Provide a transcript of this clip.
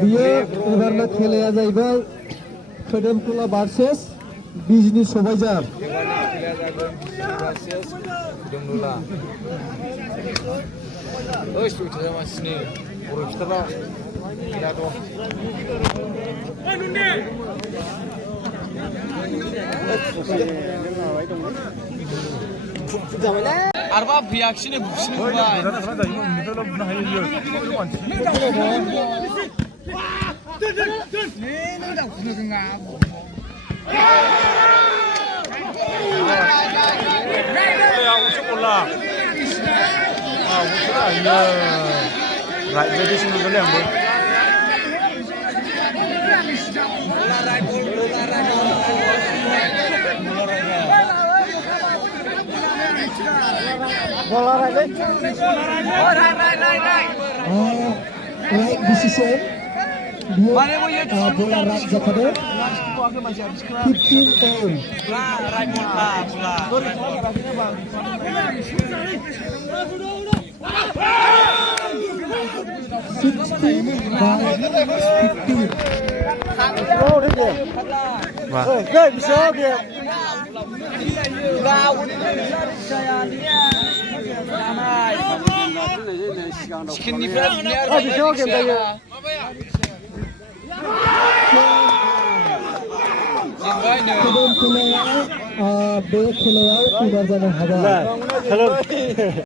बियो एबारनो खेलाया जाहैबाय खोदोमथला भार्सेस बिजनि सबायजार Arba fiyakşını buksini vay. Right decision. Bola right zakade. 15 pound. Right bola. 16 by 15. Oh, đấy kìa. Đây, bị sơ kìa. Chikinniफ्राय बिसोर game जायो बे खेलायाव एबार जानो हाबाय